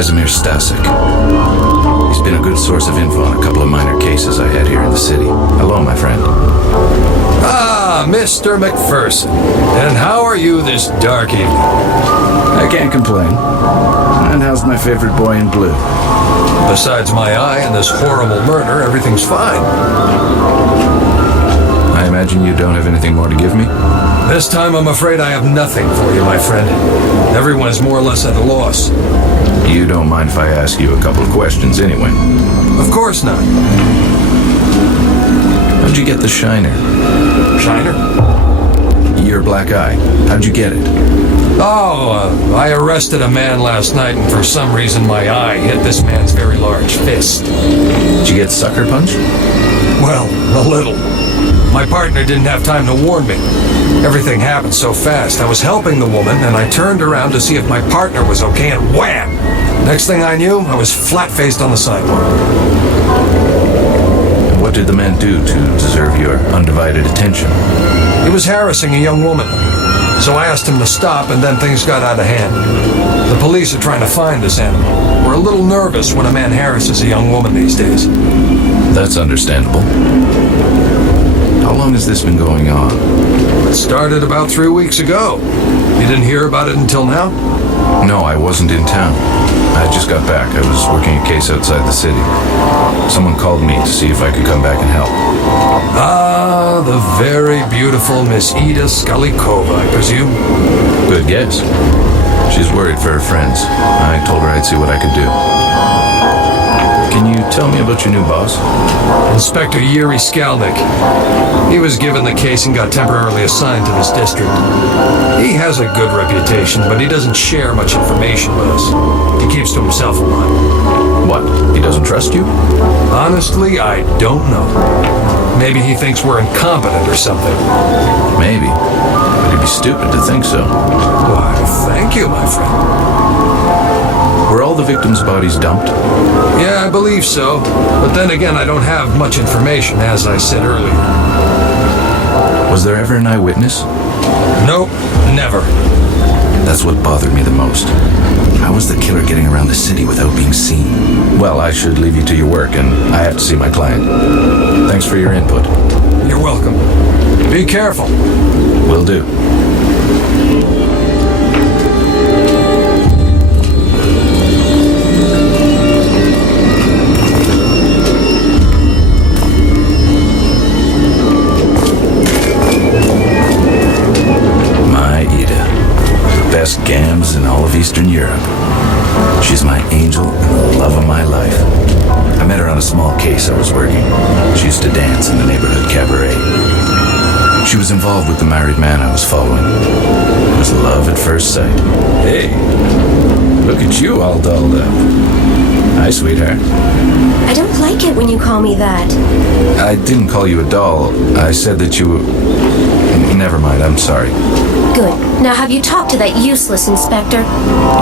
Casimir Stasek. He's been a good source of info on a couple of minor cases I had here in the city. Hello, my friend. Ah, Mr. McPherson. And how are you this dark evening? I can't complain. And how's my favorite boy in blue? Besides my eye and this horrible murder, everything's fine. I imagine you don't have anything more to give me? This time I'm afraid I have nothing for you, my friend. Everyone is more or less at a loss. You don't mind if I ask you a couple of questions anyway? Of course not. How'd you get the shiner? Shiner? Your black eye. How'd you get it? I arrested a man last night, and for some reason my eye hit this man's very large fist. Did you get sucker punched? Well, a little. My partner didn't have time to warn me. Everything happened so fast. I was helping the woman, and I turned around to see if my partner was okay, and wham! Next thing I knew, I was flat-faced on the sidewalk. And what did the man do to deserve your undivided attention? He was harassing a young woman. So I asked him to stop, and then things got out of hand. The police are trying to find this animal. We're a little nervous when a man harasses a young woman these days. That's understandable. How long has this been going on? It started about 3 weeks ago. You didn't hear about it until now? No, I wasn't in town. I just got back. I was working a case outside the city. Someone called me to see if I could come back and help. Ah, the very beautiful Miss Ida Skalikova, I presume? Good guess. She's worried for her friends. I told her I'd see what I could do. Can you tell me about your new boss? Inspector Yuri Skalnik. He was given the case and got temporarily assigned to this district. He has a good reputation, but he doesn't share much information with us. He keeps to himself a lot. What? He doesn't trust you? Honestly, I don't know. Maybe he thinks we're incompetent or something. Maybe. But he'd be stupid to think so. Why, thank you, my friend. Were all the victims' bodies dumped? Yeah, I believe so. But then again, I don't have much information, as I said earlier. Was there ever an eyewitness? Nope, never. That's what bothered me the most. How was the killer getting around the city without being seen? Well, I should leave you to your work, and I have to see my client. Thanks for your input. You're welcome. Be careful. Will do. Best gams in all of Eastern Europe. She's my angel and the love of my life. I met her on a small case I was working. She used to dance in the neighborhood cabaret. She was involved with the married man I was following. It was love at first sight. Hey, look at you all dolled up. Hi, sweetheart. I don't like it when you call me that. I didn't call you a doll. I said that you were... Never mind, I'm sorry. Good. Now have you talked to that useless inspector?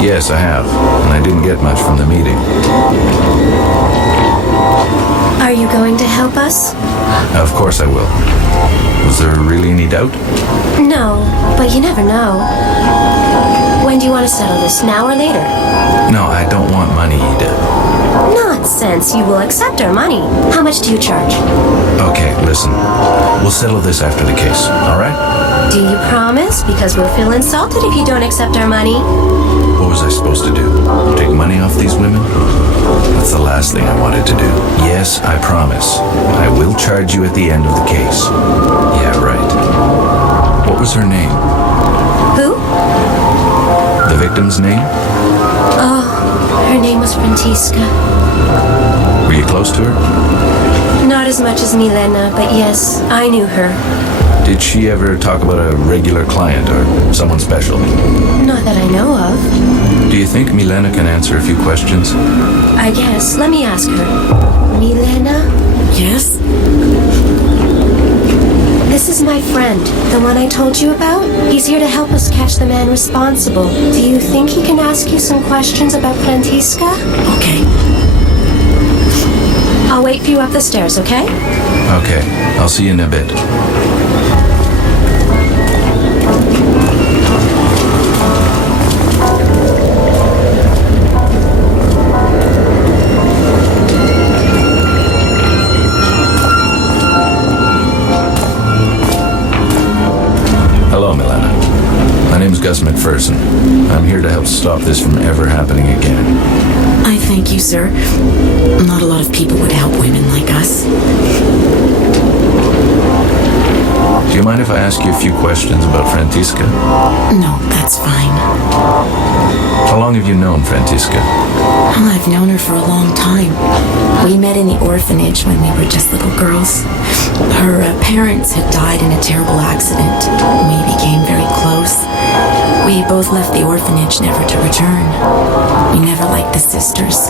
Yes, I have. And I didn't get much from the meeting. Are you going to help us? Of course I will. Was there really any doubt? No, but you never know. When do you want to settle this, now or later? No, I don't want money, Ida. Nonsense. You will accept our money. How much do you charge? Okay, listen. We'll settle this after the case, all right? Do you promise? Because we'll feel insulted if you don't accept our money. What was I supposed to do? Take money off these women? That's the last thing I wanted to do. Yes, I promise. I will charge you at the end of the case. Yeah, right. What was her name? Who? The victim's name? Oh, her name was Frantiska. Were you close to her? Not as much as Milena, but yes, I knew her. Did she ever talk about a regular client or someone special? Not that I know of. Do you think Milena can answer a few questions? I guess. Let me ask her. Milena? Yes? This is my friend, the one I told you about. He's here to help us catch the man responsible. Do you think he can ask you some questions about Frantiska? Okay. I'll wait for you up the stairs, okay? Okay, I'll see you in a bit. name's Gus McPherson. I'm here to help stop this from ever happening again. I thank you, sir. Not a lot of people would help women like us. Do you mind if I ask you a few questions about Francisca? No, that's fine. How long have you known Francisca? Well, I've known her for a long time. We met in the orphanage when we were just little girls. Her parents had died in a terrible accident. We became very close. We both left the orphanage never to return. We never liked the sisters.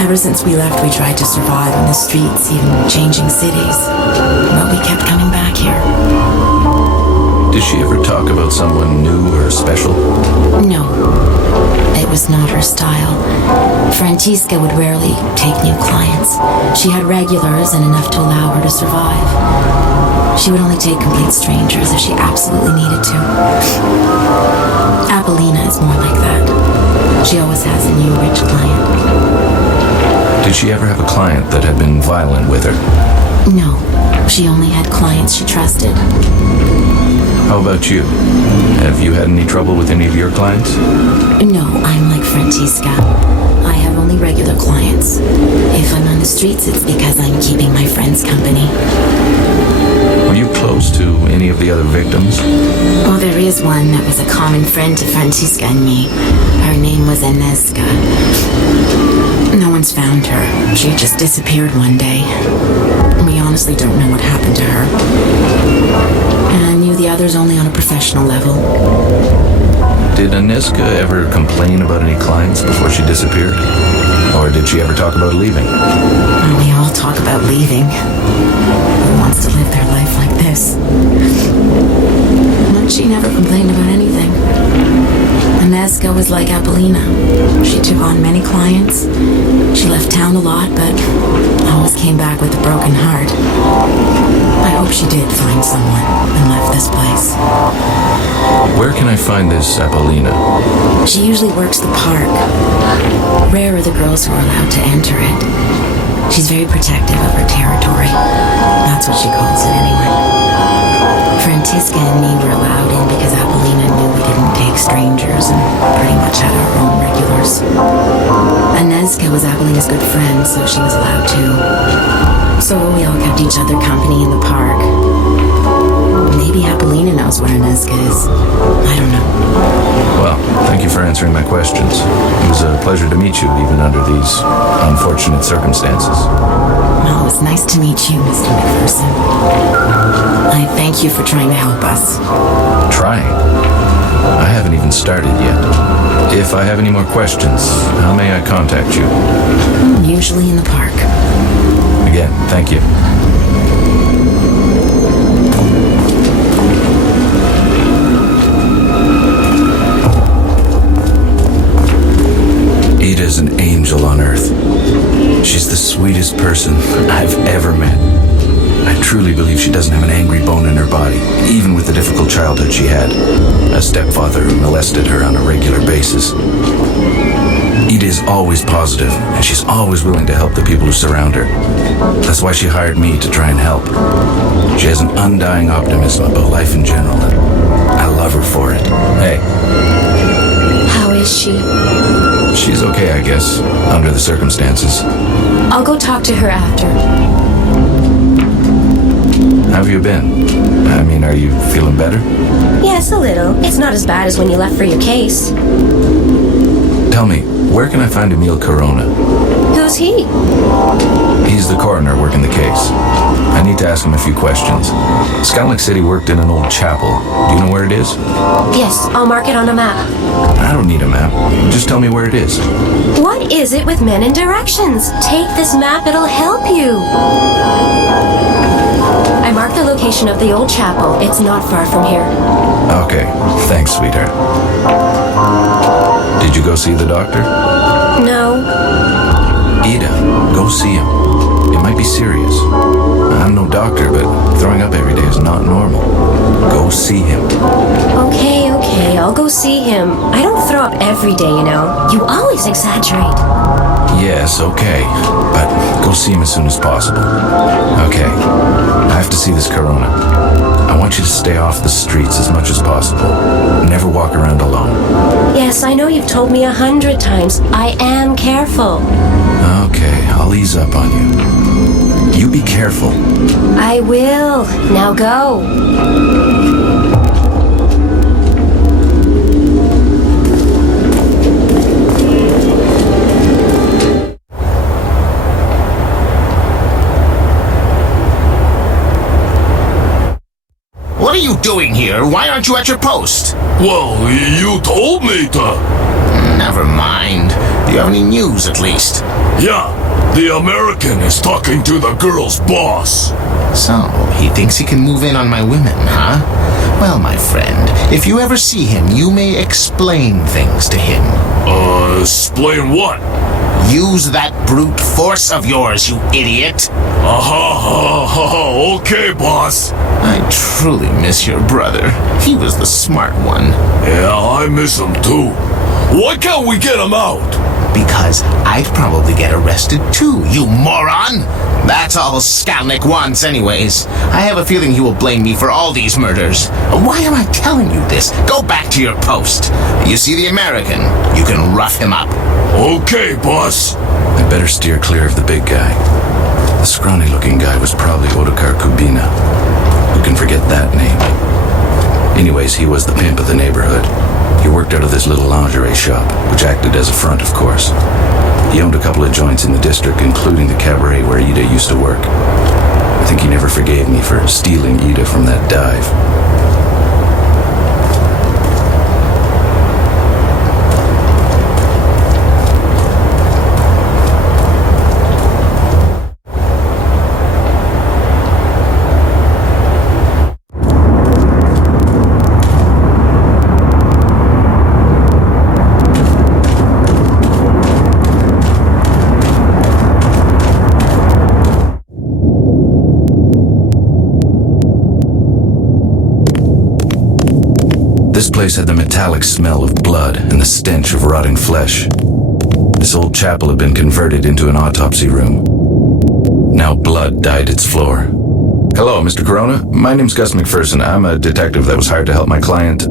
Ever since we left, we tried to survive on the streets, even changing cities. But we kept coming back here. Did she ever talk about someone new or special? No. It was not her style. Francisca would rarely take new clients. She had regulars and enough to allow her to survive. She would only take complete strangers if she absolutely needed to. Apollina is more like that. She always has a new rich client. Did she ever have a client that had been violent with her? No. She only had clients she trusted. How about you? Have you had any trouble with any of your clients? No, I'm like Francisca. I have only regular clients. If I'm on the streets, it's because I'm keeping my friends company. Were you close to any of the other victims? Well, there is one that was a common friend to Francisca and me. Her name was Inesca. No one's found her. She just disappeared one day. We honestly don't know what happened to her. And I knew the others only on a professional level. Did Inesca ever complain about any clients before she disappeared? Or did she ever talk about leaving? Well, we all talk about leaving. Who wants to live their life like this? But she never complained about anything. Inesca was like Apollina. She took on many clients. She left town a lot, but always came back with a broken heart. I hope she did find someone and left this place. Where can I find this Apollina? She usually works the park. Rare are the girls who are allowed to enter it. She's very protective of her territory. That's what she calls it anyway. Francisca and me were allowed in because Apollina knew we didn't take strangers and pretty much had our own regulars. Inesca was Apollina's good friend, so she was allowed too. So we all kept each other company in the park. Maybe Apollina knows where Inesca is. I don't know. Well, thank you for answering my questions. It was a pleasure to meet you, even under these unfortunate circumstances. Well, it was nice to meet you, Mr. McPherson. I thank you for trying to help us. Trying? I haven't even started yet. If I have any more questions, how may I contact you? Usually in the park. Again, thank you. Ida's an angel on earth. She's the sweetest person I've ever met. I truly believe she doesn't have an angry bone in her body, even with the difficult childhood she had. A stepfather who molested her on a regular basis. Ida is always positive, and she's always willing to help the people who surround her. That's why she hired me to try and help. She has an undying optimism about life in general, and I love her for it. Hey, How is she? she's okay, I guess, under the circumstances. I'll go talk to her after. How have you been? I mean, are you feeling better? Yes, a little. It's not as bad as when you left for your case. Tell me, where can I find Emil Corona? Who's he? He's the coroner working the case. I need to ask him a few questions. Skylick said he worked in an old chapel. Do you know where it is? Yes, I'll mark it on a map. I don't need a map. Just tell me where it is. What is it with men and directions? Take this map, it'll help you. I marked the location of the old chapel. It's not far from here. Okay, thanks, sweetheart. Did you go see the doctor? No. Ida, go see him. It might be serious. I'm no doctor, but throwing up every day is not normal. Go see him. Okay, I'll go see him. I don't throw up every day, you know. You always exaggerate. Yes, okay. But go see him as soon as possible. Okay. I have to see this corona. I want you to stay off the streets as much as possible. Never boss, I know you've told me 100 times. I am careful. Okay, I'll ease up on you. You be careful. I will. Now go. What are you doing here? Why aren't you at your post? Well, you told me to. Never mind. Do you have any news, at least? Yeah, the American is talking to the girl's boss. So, he thinks he can move in on my women, huh? Well, my friend, if you ever see him, you may explain things to him. Explain what? Use that brute force of yours, you idiot! Okay, boss. I truly miss your brother. He was the smart one. Yeah, I miss him too. Why can't we get him out? Because I'd probably get arrested too, you moron! That's all Skalnick wants anyways. I have a feeling he will blame me for all these murders. Why am I telling you this? Go back to your post. You see the American? You can rough him up. Okay, boss. I better steer clear of the big guy. The scrawny-looking guy was probably Ottokar Kubina. Who can forget that name? Anyways, he was the pimp of the neighborhood. He worked out of this little lingerie shop, which acted as a front, of course. He owned a couple of joints in the district, including the cabaret where Ida used to work. I think he never forgave me for stealing Ida from that dive. This place had the metallic smell of blood and the stench of rotting flesh. This old chapel had been converted into an autopsy room. Now blood dyed its floor. Hello, Mr. Corona. My name's Gus McPherson. I'm a detective that was hired to help my client.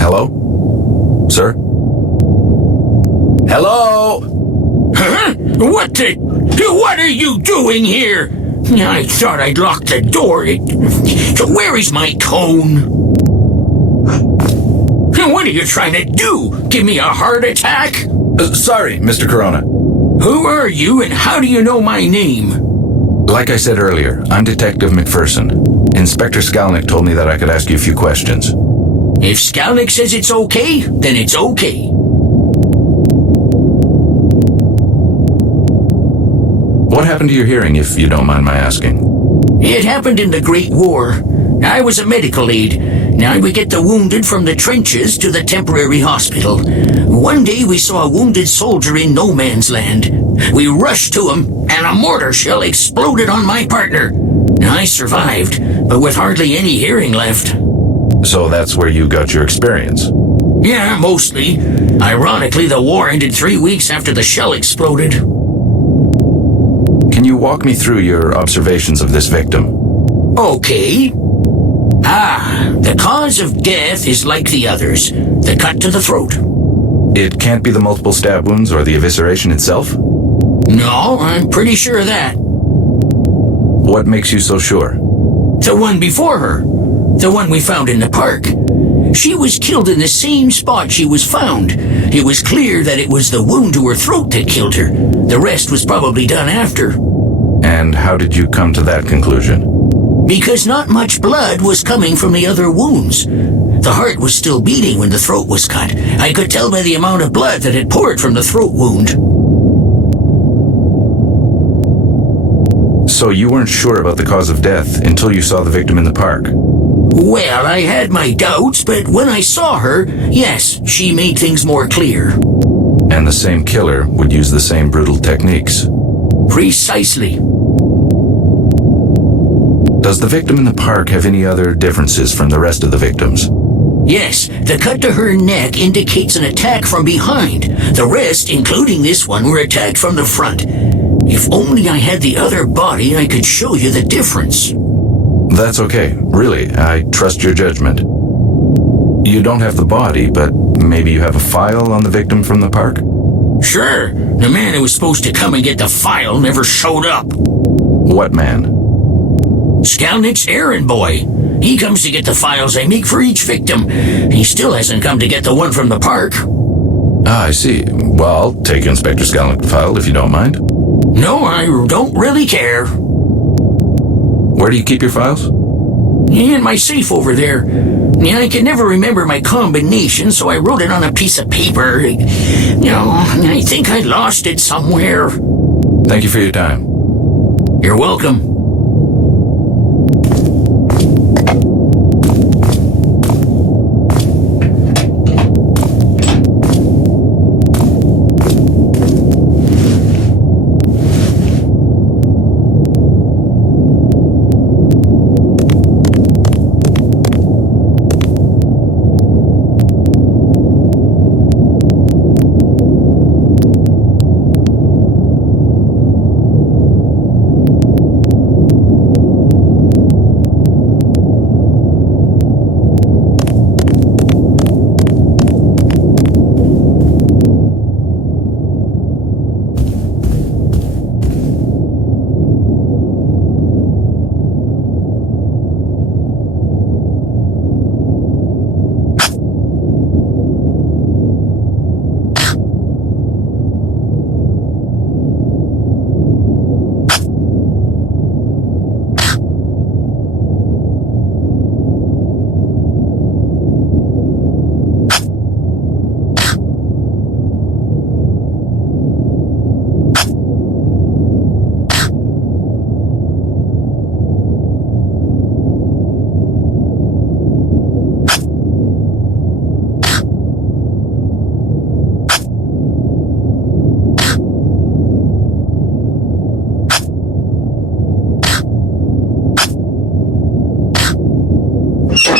Hello? Sir? Hello? Huh? What are you doing here? I thought I'd locked the door. Where is my cone? What are you trying to do? Give me a heart attack? Sorry, Mr. Corona. Who are you and how do you know my name? Like I said earlier, I'm Detective McPherson. Inspector Skalnick told me that I could ask you a few questions. If Skalnick says it's okay, then it's okay. What happened to your hearing, if you don't mind my asking? It happened in the Great War. I was a medical aide. Now we get the wounded from the trenches to the temporary hospital. One day we saw a wounded soldier in no man's land. We rushed to him, and a mortar shell exploded on my partner. I survived, but with hardly any hearing left. So that's where you got your experience? Yeah, mostly. Ironically, the war ended 3 weeks after the shell exploded. Can you walk me through your observations of this victim? Okay. The cause of death is like the others. The cut to the throat. It can't be the multiple stab wounds or the evisceration itself? No, I'm pretty sure of that. What makes you so sure? The one before her. The one we found in the park. She was killed in the same spot she was found. It was clear that it was the wound to her throat that killed her. The rest was probably done after. And how did you come to that conclusion? Because not much blood was coming from the other wounds. The heart was still beating when the throat was cut. I could tell by the amount of blood that had poured from the throat wound. So you weren't sure about the cause of death until you saw the victim in the park? Well, I had my doubts, but when I saw her, yes, she made things more clear. And the same killer would use the same brutal techniques? Precisely. Does the victim in the park have any other differences from the rest of the victims? Yes, the cut to her neck indicates an attack from behind. The rest, including this one, were attacked from the front. If only I had the other body, I could show you the difference. That's okay. Really, I trust your judgment. You don't have the body, but maybe you have a file on the victim from the park? Sure, the man who was supposed to come and get the file never showed up. What man? Skalnick's errand boy. He comes to get the files I make for each victim. He still hasn't come to get the one from the park. Ah, I see. Well, I'll take Inspector Skalnick's file if you don't mind. No, I don't really care. Where do you keep your files? In my safe over there. Yeah, I can never remember my combination, so I wrote it on a piece of paper. I think I lost it somewhere. Thank you for your time. You're welcome.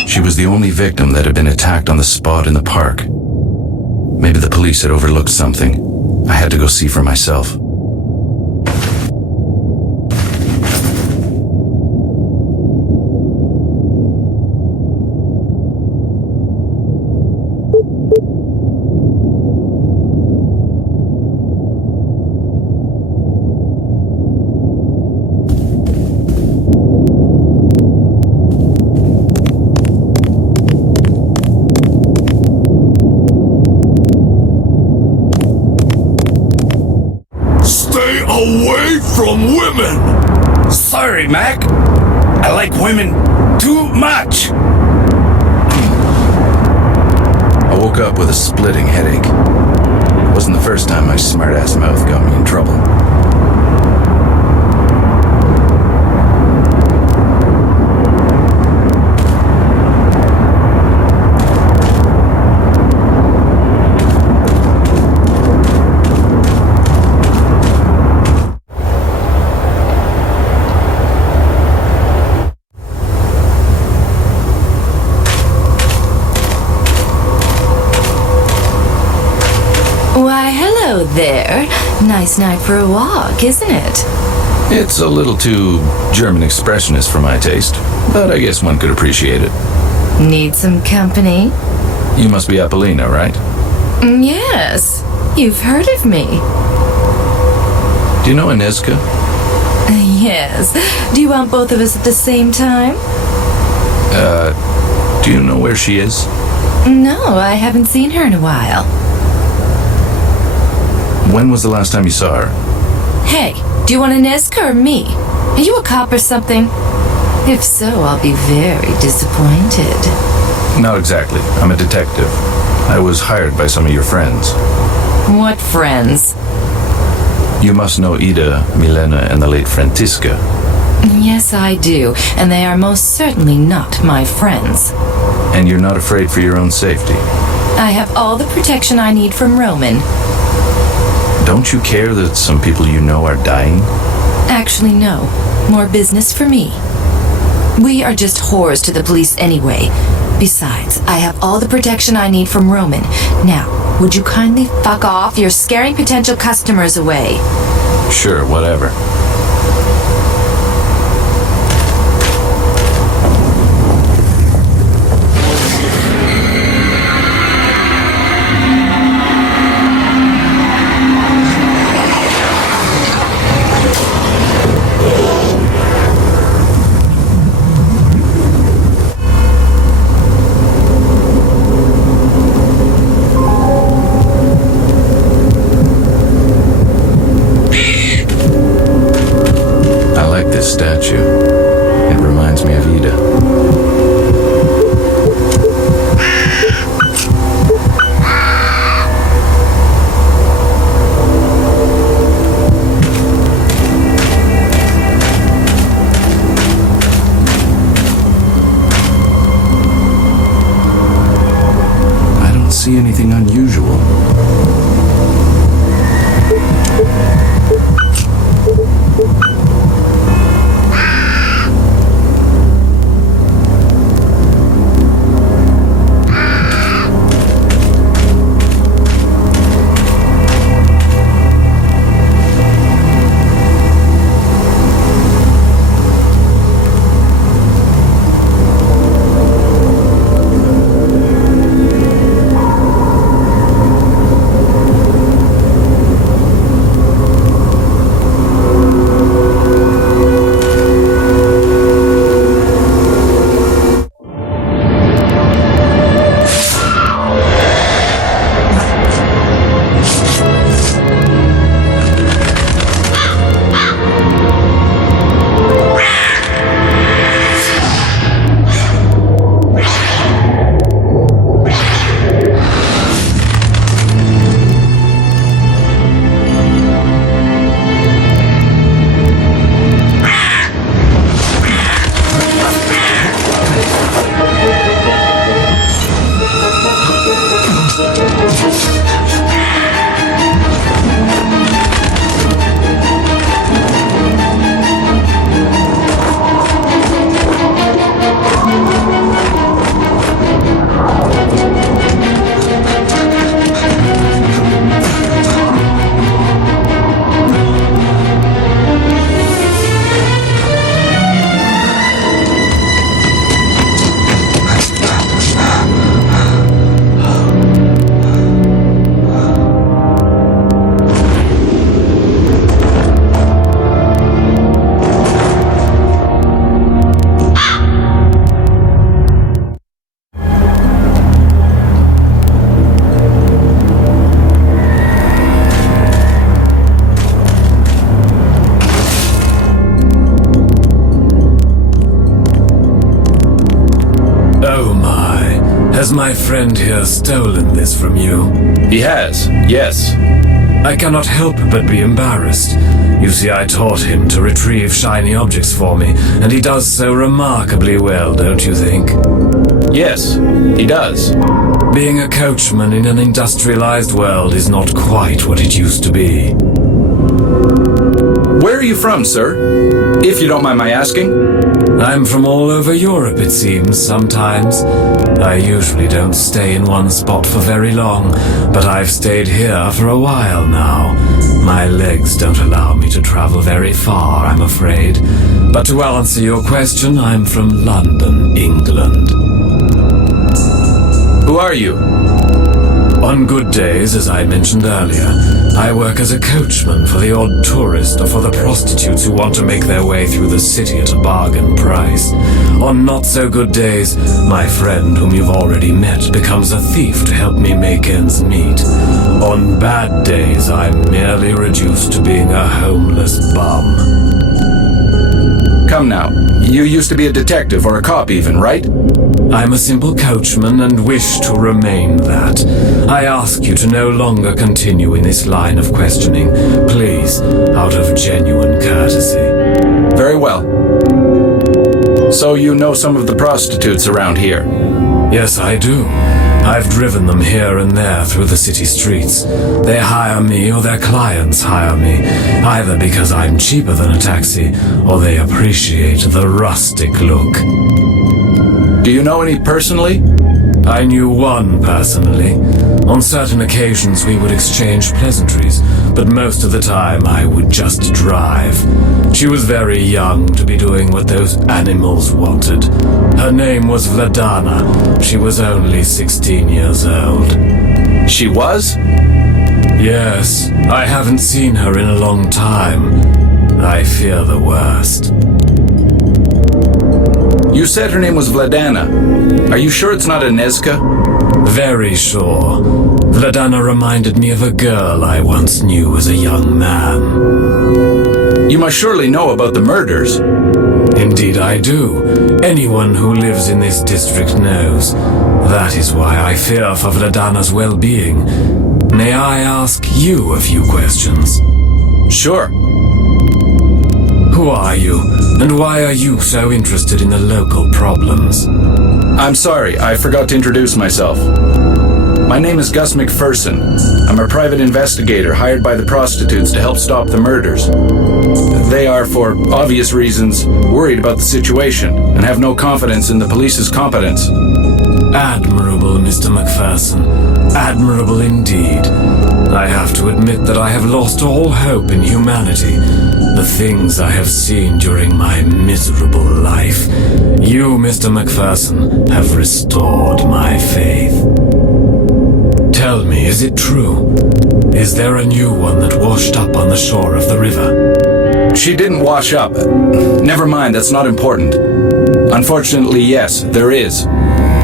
She was the only victim that had been attacked on the spot in the park. Maybe the police had overlooked something. I had to go see for myself. Away from women! Sorry, Mac. I like women too much. I woke up with a splitting headache. It wasn't the first time my smart-ass mouth got me in trouble. There. Nice night for a walk, isn't it? It's a little too German expressionist for my taste, but I guess one could appreciate it. Need some company? You must be Apollina, right? Yes. You've heard of me. Do you know Aniska? Yes. Do you want both of us at the same time? Do you know where she is? No, I haven't seen her in a while. When was the last time you saw her? Hey, do you want an Niska or me? Are you a cop or something? If so, I'll be very disappointed. Not exactly. I'm a detective. I was hired by some of your friends. What friends? You must know Ida, Milena, and the late Frantiska. Yes, I do, and they are most certainly not my friends. And you're not afraid for your own safety? I have all the protection I need from Roman. Don't you care that some people you know are dying? Actually, no. More business for me. We are just whores to the police anyway. Besides, I have all the protection I need from Roman. Now, would you kindly fuck off? You're scaring potential customers away. Sure, whatever. see anything unusual. Has my friend here stolen this from you? He has, yes. I cannot help but be embarrassed. You see, I taught him to retrieve shiny objects for me, and he does so remarkably well, don't you think? Yes, he does. Being a coachman in an industrialized world is not quite what it used to be. Where are you from, sir? If you don't mind my asking. I'm from all over Europe, it seems, sometimes. I usually don't stay in one spot for very long, but I've stayed here for a while now. My legs don't allow me to travel very far, I'm afraid. But to answer your question, I'm from London, England. Who are you? On good days, as I mentioned earlier, I work as a coachman for the odd tourist or for the prostitutes who want to make their way through the city at a bargain price. On not so good days, my friend whom you've already met becomes a thief to help me make ends meet. On bad days, I'm merely reduced to being a homeless bum. Come now, you used to be a detective or a cop even, right? I'm a simple coachman and wish to remain that. I ask you to no longer continue in this line of questioning, please, out of genuine courtesy. Very well. So you know some of the prostitutes around here? Yes, I do. I've driven them here and there through the city streets. They hire me or their clients hire me, either because I'm cheaper than a taxi or they appreciate the rustic look. Do you know any personally? I knew one personally. On certain occasions we would exchange pleasantries, but most of the time I would just drive. She was very young to be doing what those animals wanted. Her name was Vladana. She was only 16 years old. She was? Yes, I haven't seen her in a long time. I fear the worst. You said her name was Vladana. Are you sure it's not a Nezka? Very sure. Vladana reminded me of a girl I once knew as a young man. You must surely know about the murders. Indeed I do. Anyone who lives in this district knows. That is why I fear for Vladana's well-being. May I ask you a few questions? Sure. Who are you, and why are you so interested in the local problems? I'm sorry, I forgot to introduce myself. My name is Gus McPherson. I'm a private investigator hired by the prostitutes to help stop the murders. They are, for obvious reasons, worried about the situation and have no confidence in the police's competence. Admirable, Mr. McPherson. Admirable indeed. I have to admit that I have lost all hope in humanity. The things I have seen during my miserable life. You, Mr. McPherson, have restored my faith. Tell me, is it true? Is there a new one that washed up on the shore of the river? She didn't wash up. Never mind, that's not important. Unfortunately, yes, there is.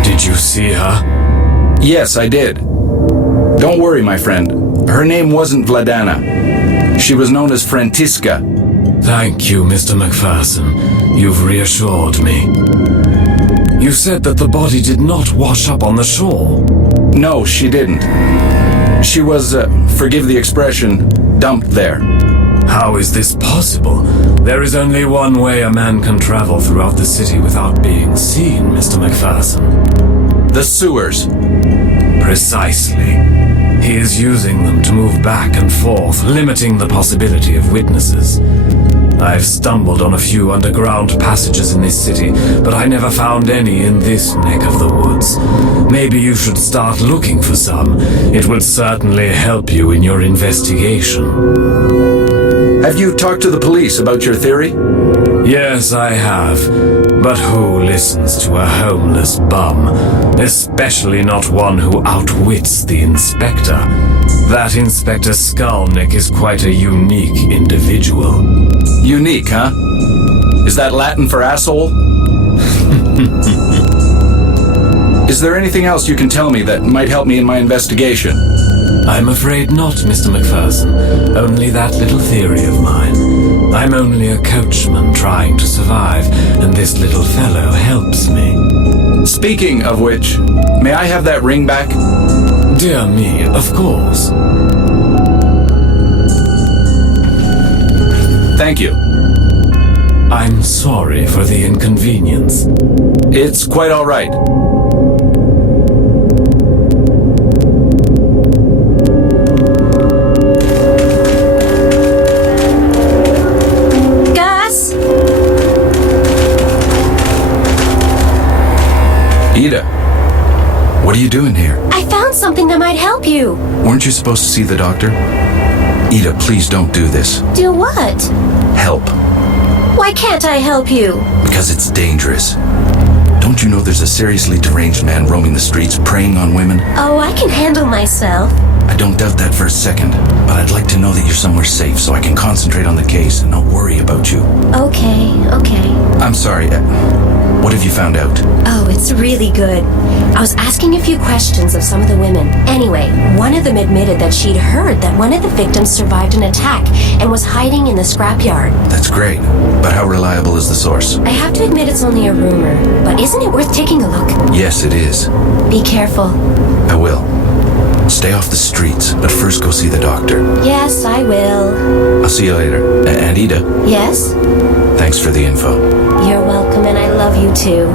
Did you see her? Yes, I did. Don't worry, my friend. Her name wasn't Vladana. She was known as Frantiska. Thank you, Mr. McPherson. You've reassured me. You said that the body did not wash up on the shore. No, she didn't. She was, forgive the expression, dumped there. How is this possible? There is only one way a man can travel throughout the city without being seen, Mr. McPherson. The sewers. Precisely. He is using them to move back and forth, limiting the possibility of witnesses. I've stumbled on a few underground passages in this city, but I never found any in this neck of the woods. Maybe you should start looking for some. It would certainly help you in your investigation. Have you talked to the police about your theory? Yes, I have. But who listens to a homeless bum? Especially not one who outwits the inspector. That Inspector Skulnick is quite a unique individual. Unique, huh? Is that Latin for asshole? Is there anything else you can tell me that might help me in my investigation? I'm afraid not, Mr. McPherson. Only that little theory of mine. I'm only a coachman trying to survive, and this little fellow helps me. Speaking of which, may I have that ring back? Dear me, of course. Thank you. I'm sorry for the inconvenience. It's quite all right. Gus? Ida, what are you doing here? I found something that might help you. Weren't you supposed to see the doctor? Ida, please don't do this. Do what? Help. Why can't I help you? Because it's dangerous. Don't you know there's a seriously deranged man roaming the streets preying on women? Oh, I can handle myself. I don't doubt that for a second, but I'd like to know that you're somewhere safe so I can concentrate on the case and not worry about you. Okay. I'm sorry. What have you found out? Oh, it's really good. I was asking a few questions of some of the women. Anyway, one of them admitted that she'd heard that one of the victims survived an attack and was hiding in the scrapyard. That's great, but how reliable is the source? I have to admit it's only a rumor, but isn't it worth taking a look? Yes, it is. Be careful. I will. Stay off the streets, but first go see the doctor. Yes, I will. I'll see you later. And Ida, Yes? thanks for the info. You're welcome, and I love you too.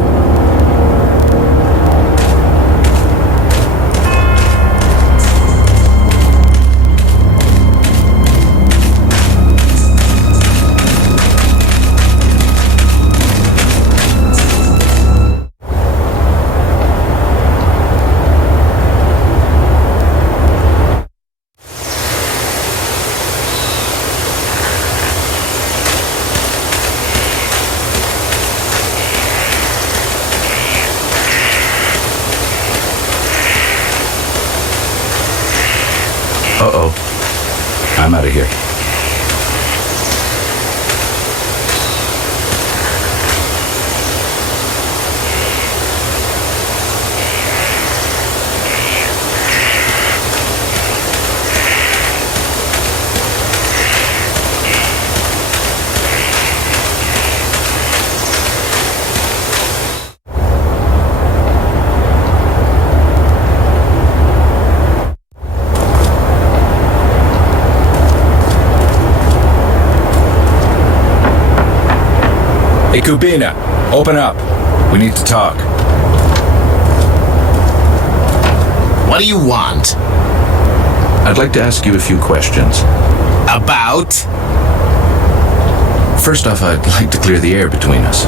Uh-oh. I'm out of here. Hey, Kubina, open up. We need to talk. What do you want? I'd like to ask you a few questions. About? First off, I'd like to clear the air between us.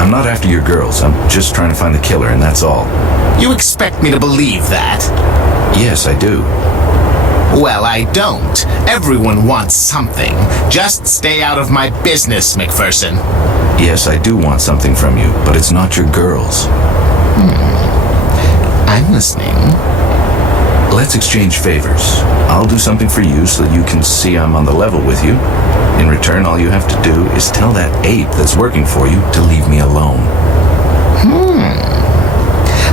I'm not after your girls. I'm just trying to find the killer, and that's all. You expect me to believe that? Yes, I do. Well, I don't. Everyone wants something. Just stay out of my business, McPherson. Yes, I do want something from you, but it's not your girls. I'm listening. Let's exchange favors. I'll do something for you so that you can see I'm on the level with you. In return, all you have to do is tell that ape that's working for you to leave me alone.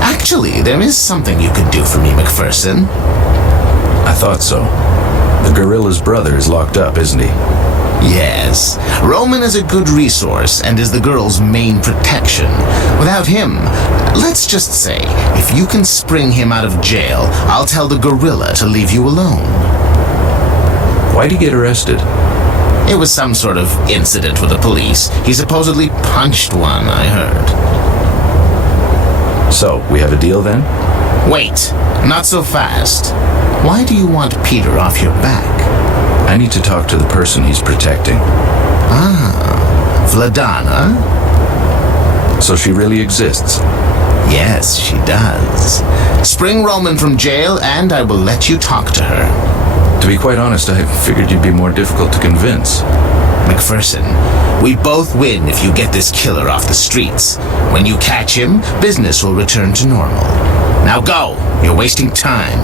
Actually, there is something you could do for me, McPherson. I thought so. The gorilla's brother is locked up, isn't he? Yes. Roman is a good resource and is the girl's main protection. Without him, let's just say, if you can spring him out of jail, I'll tell the gorilla to leave you alone. Why'd he get arrested? It was some sort of incident with the police. He supposedly punched one, I heard. So, we have a deal then? Wait, not so fast. Why do you want Peter off your back? I need to talk to the person he's protecting. Ah, Vladana? So she really exists? Yes, she does. Spring Roman from jail and I will let you talk to her. To be quite honest, I figured you'd be more difficult to convince. McPherson, we both win if you get this killer off the streets. When you catch him, business will return to normal. Now go! You're wasting time.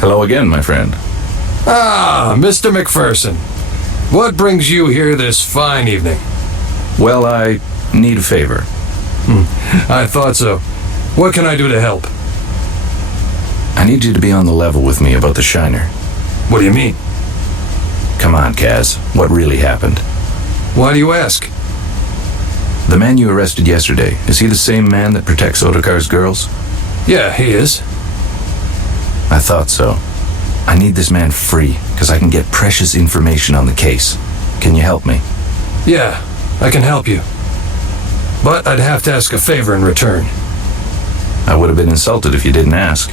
Hello again, my friend. Ah, Mr. McPherson. What brings you here this fine evening? Well, I need a favor. I thought so. What can I do to help? I need you to be on the level with me about the Shiner. What do you mean? Come on, Kaz. What really happened? Why do you ask? The man you arrested yesterday, is he the same man that protects Otokar's girls? Yeah, he is. I thought so. I need this man free, because I can get precious information on the case. Can you help me? Yeah, I can help you. But I'd have to ask a favor in return. I would have been insulted if you didn't ask.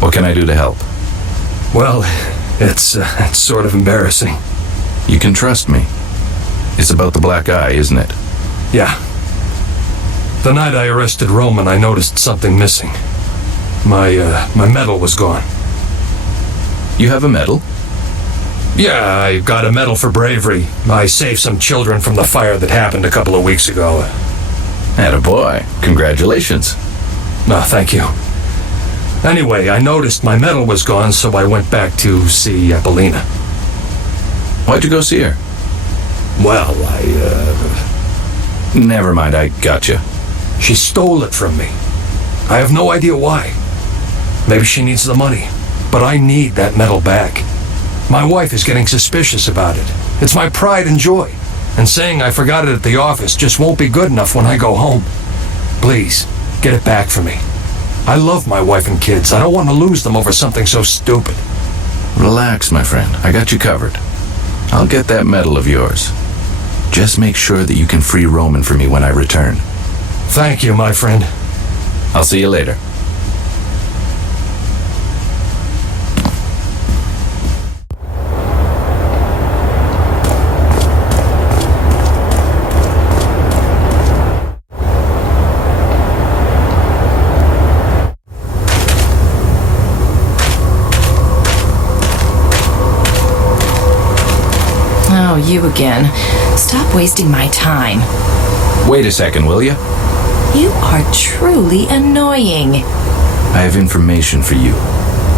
What can I do to help? Well, it's sort of embarrassing. You can trust me. It's about the black eye, isn't it? Yeah. The night I arrested Roman, I noticed something missing. My medal was gone. You have a medal? Yeah, I got a medal for bravery. I saved some children from the fire that happened a couple of weeks ago. Attaboy. Congratulations. No, thank you. Anyway, I noticed my medal was gone, so I went back to see Apollina. Why'd you go see her? Well, Never mind, I gotcha. She stole it from me. I have no idea why. Maybe she needs the money, but I need that medal back. My wife is getting suspicious about it. It's my pride and joy, and saying I forgot it at the office just won't be good enough when I go home. Please, get it back for me. I love my wife and kids. I don't want to lose them over something so stupid. Relax, my friend. I got you covered. I'll get that medal of yours. Just make sure that you can free Roman for me when I return. Thank you, my friend. I'll see you later. Oh, you again. Stop wasting my time. Wait a second, will you? You are truly annoying. I have information for you.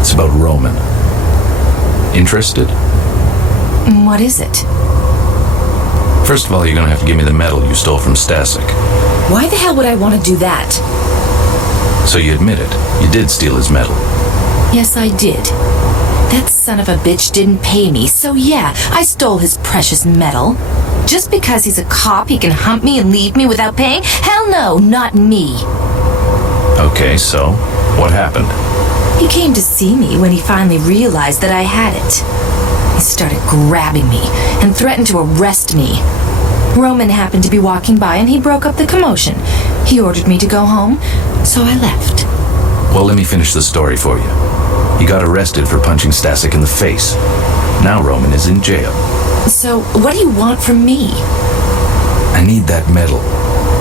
It's about Roman. Interested? What is it? First of all, you're gonna have to give me the medal you stole from Stasek. Why the hell would I want to do that? So you admit it. You did steal his medal. Yes, I did. That son of a bitch didn't pay me, so yeah, I stole his precious metal. Just because he's a cop, he can hump me and leave me without paying? Hell no, not me. Okay, so what happened? He came to see me when he finally realized that I had it. He started grabbing me and threatened to arrest me. Roman happened to be walking by and he broke up the commotion. He ordered me to go home, so I left. Well, let me finish the story for you. You got arrested for punching Stasek in the face. Now Roman is in jail. So, what do you want from me? I need that medal.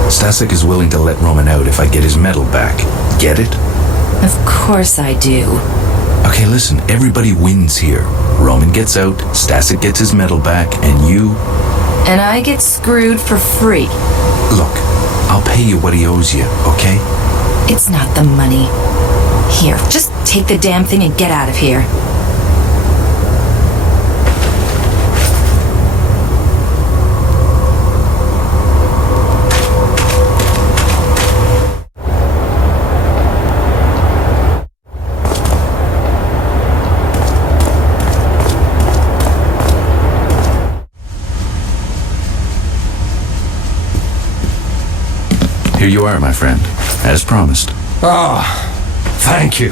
Stasek is willing to let Roman out if I get his medal back. Get it? Of course I do. Okay, listen, everybody wins here. Roman gets out, Stasek gets his medal back, and you... And I get screwed for free. Look, I'll pay you what he owes you, okay? It's not the money. Here, just take the damn thing and get out of here. Here you are, my friend, as promised. Thank you.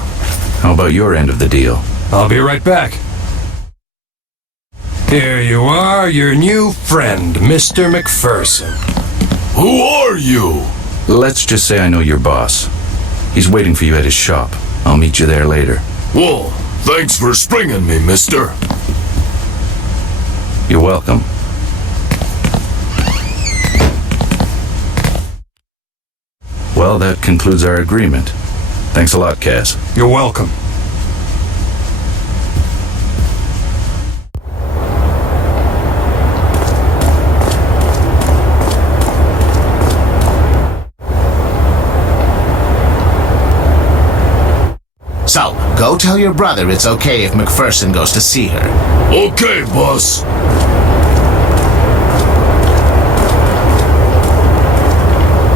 How about your end of the deal? I'll be right back. Here you are, your new friend, Mr. McPherson. Who are you? Let's just say I know your boss. He's waiting for you at his shop. I'll meet you there later. Well, thanks for springing me, mister. You're welcome. Well, that concludes our agreement. Thanks a lot, Cass. You're welcome. So, go tell your brother it's okay if McPherson goes to see her. Okay, boss.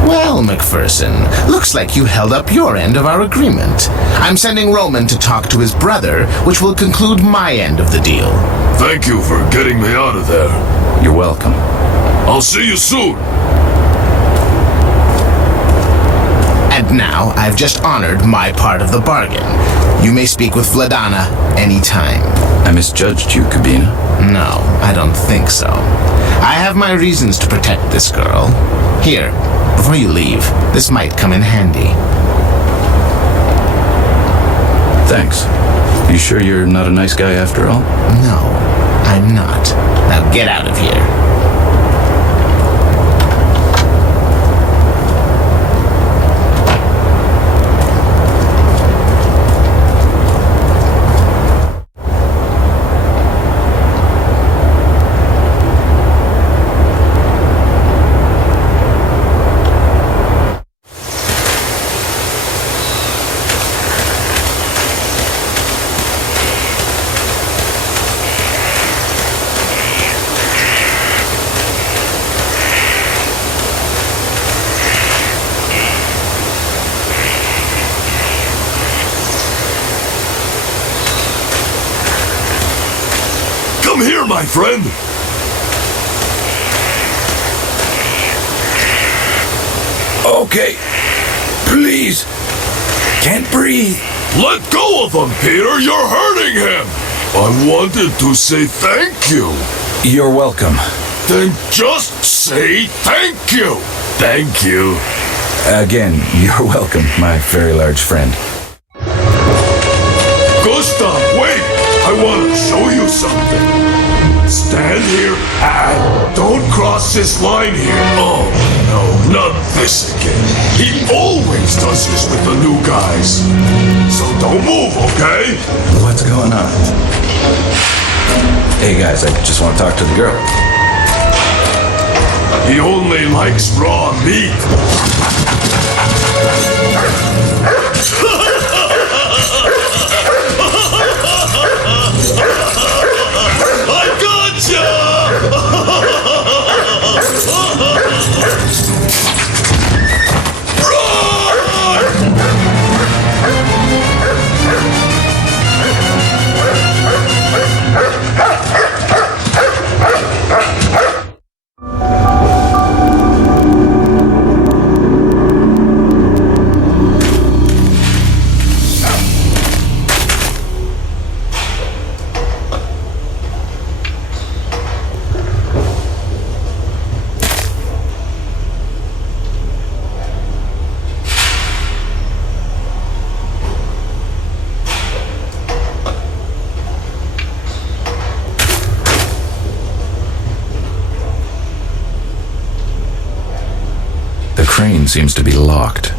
Well, McPherson, looks like you held up your end of our agreement. I'm sending Roman to talk to his brother, which will conclude my end of the deal. Thank you for getting me out of there. You're welcome. I'll see you soon. And now, I've just honored my part of the bargain. You may speak with Vladana anytime. I misjudged you, Kabina. No, I don't think so. I have my reasons to protect this girl. Here, before you leave, this might come in handy. Thanks. You sure you're not a nice guy after all? No, I'm not. Now get out of here. Come here, my friend. Okay. Please. Can't breathe. Let go of him, Peter. You're hurting him. I wanted to say thank you. You're welcome. Then just say thank you. Thank you. Again, you're welcome, my very large friend. Gustav, wait! I want to show you something. Stand here and don't cross this line here. Oh, no, not this again. He always does this with the new guys. So don't move, okay? What's going on? Hey guys, I just want to talk to the girl. He only likes raw meat. I gotcha! Run! crane seems to be locked.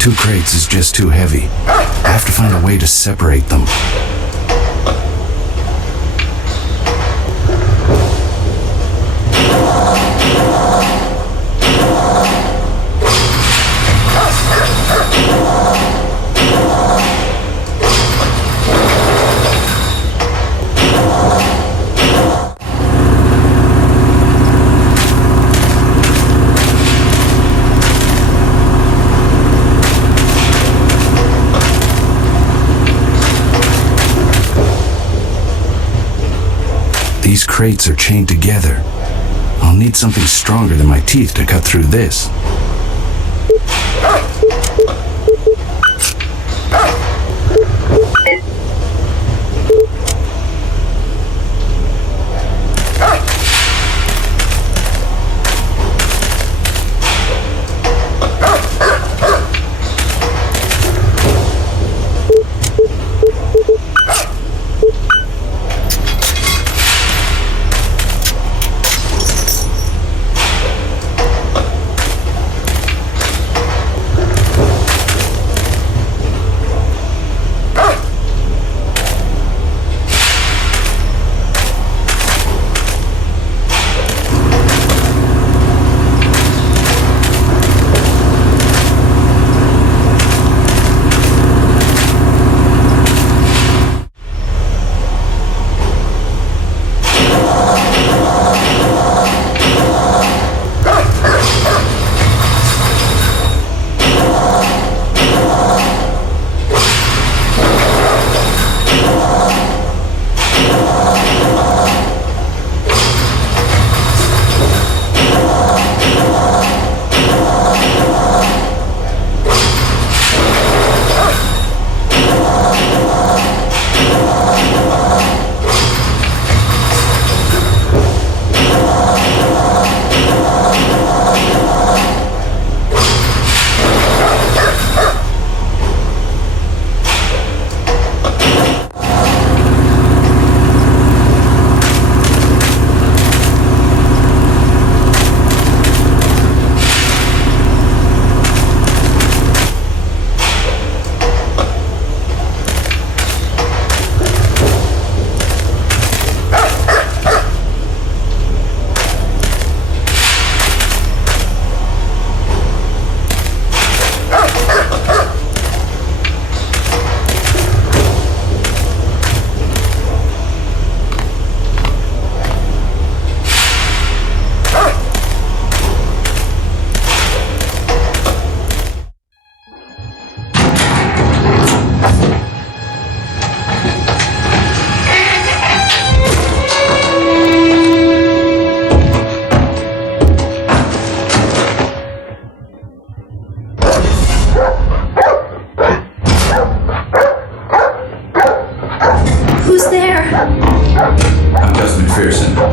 Two crates is just too heavy. I have to find a way to separate them. These crates are chained together. I'll need something stronger than my teeth to cut through this.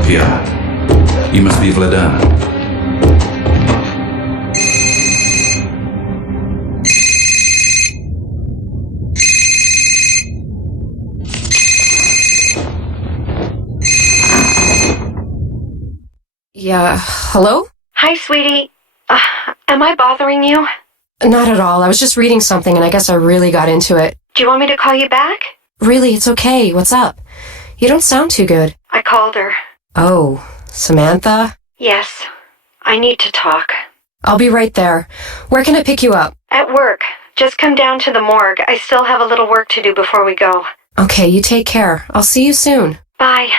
Pia, you must be Vladana. Yeah, hello? Hi, sweetie. Am I bothering you? Not at all. I was just reading something and I guess I really got into it. Do you want me to call you back? Really, it's okay. What's up? You don't sound too good. I called her. Oh, Samantha? Yes. I need to talk. I'll be right there. Where can I pick you up? At work. Just come down to the morgue. I still have a little work to do before we go. Okay, you take care. I'll see you soon. Bye.